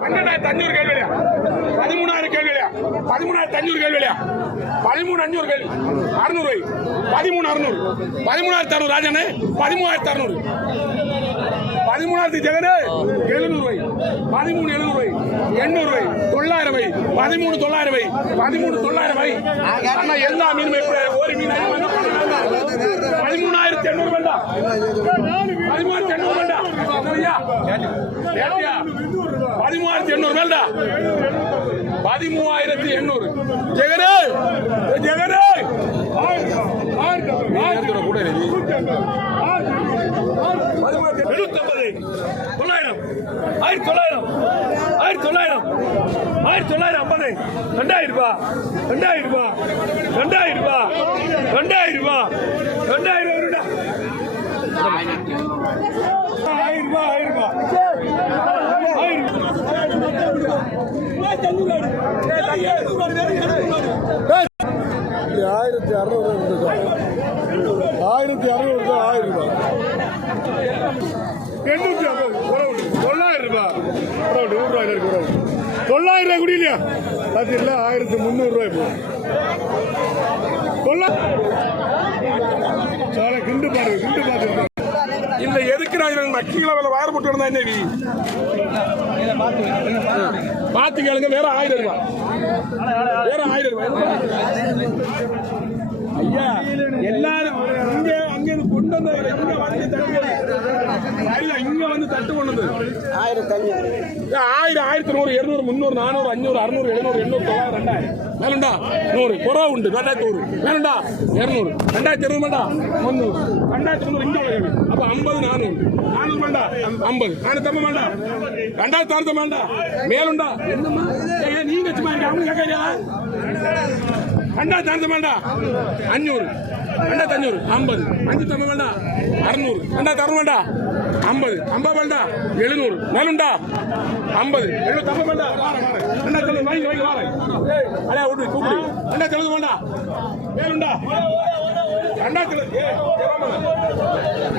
12,500 கேள்வியா 13,000 கேள்வியா 13,500 கேள்வியா 13,500 கேள்வி 600 ரூபாய் 13,600 13,600 ராஜானே 13,600 13,000 ஜெகனே 700 ரூபாய் 13,700 ரூபாய் 800 ரூபாய் 900 ரூபாய் 13,900 ரூபாய் 13,900 ரூபாய் அண்ணா எல்லா மீனுமே ஒரு மீன் 13,800 வேண்டாம் 13,800 வேண்டாம் 13,800 வேண்டாம் 13,800 ஜெகனே ஜெகனே கூட 900 ரூபாய் குடியிலையா அது இல்ல 1,300 ரூபாய் சாலை கிண்டு பாரு இல்ல எதுக்கு நான் மக்கிகளை வேலை வயர் போட்டு இருந்தா என்ன பாத்து கேளுங்க வேற 1000 ரூபாய் வேற 1000 ரூபாய் ஐயா எல்லாரும் இங்க அங்க கொண்டு வந்த இங்க வந்து இங்க வந்து தட்டு கொண்டது 1000 1100 200 300 400 500 600 700 800 900 2000 வேணுண்டா 100 குறவா உண்டு 2100 வேணுண்டா 200 2200 வேண்டா 300 2300 இங்க அப்ப 50 400 வேண்டா 50 நான் தம்ப வேண்டா 2000 வேண்டா மேலுண்டா என்னம்மா நீங்க சும்மா அவங்க கேட்கறியா 2000 வேண்டா 500 2500 50 5 தம்ப வேண்டா 600 2000 வேண்டா 50 50 வேண்டா 700 மேலுண்டா 50 700 தம்ப வேண்டா 2000 வாங்கி வார அட விட்டு கூப்பிடு 2000 வேண்டா மேலுண்டா 2000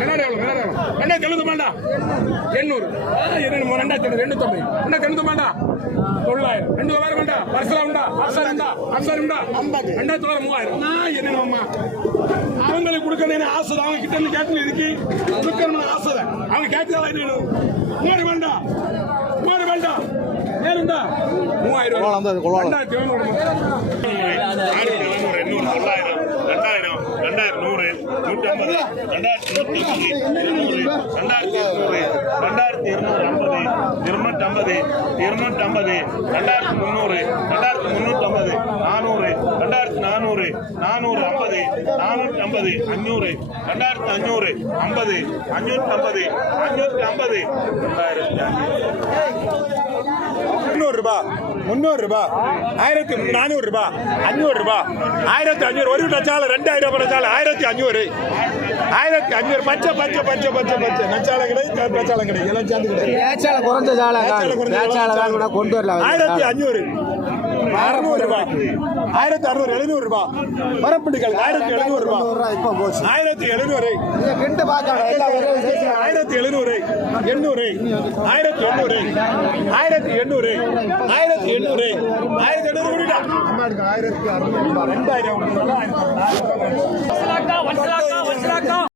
என்னடா எவ்வளவு 2000 வேண்டா 800 290 வேண்டா 900 2,000 வேண்டா பர்சலா உண்டா அப்சர் உண்டா 2000 3000 நான் என்னமா அவங்களுக்கு கொடுக்கணும் ஆசை அவங்க கிட்ட இருந்து கேட்கணும் இதுக்கு கொடுக்கணும் ஆசை அவங்க கேட்கறதா மூணு வேண்டாம் ஏழுண்டா 3000 300 ரூபாய் 1,400 ரூபாய் 500 ரூபாய் 1,500 ஒரு நச்சால 2000 நச்சால 1,500 பச்சை நச்சால கிடையாது நச்சால கிடையாது எல்லாம் சேர்ந்து கிடையாது குறைஞ்ச சாலை கொண்டு வரலாம் 1,500 600 ரூபாய் 1,600 700 ரூபாய் வரப்பிடிகள் 1,700 ரூபாய் இப்ப போச்சு 1,700 கிண்டு பார்க்கலாம் 1,700 800 1,800 1600 2000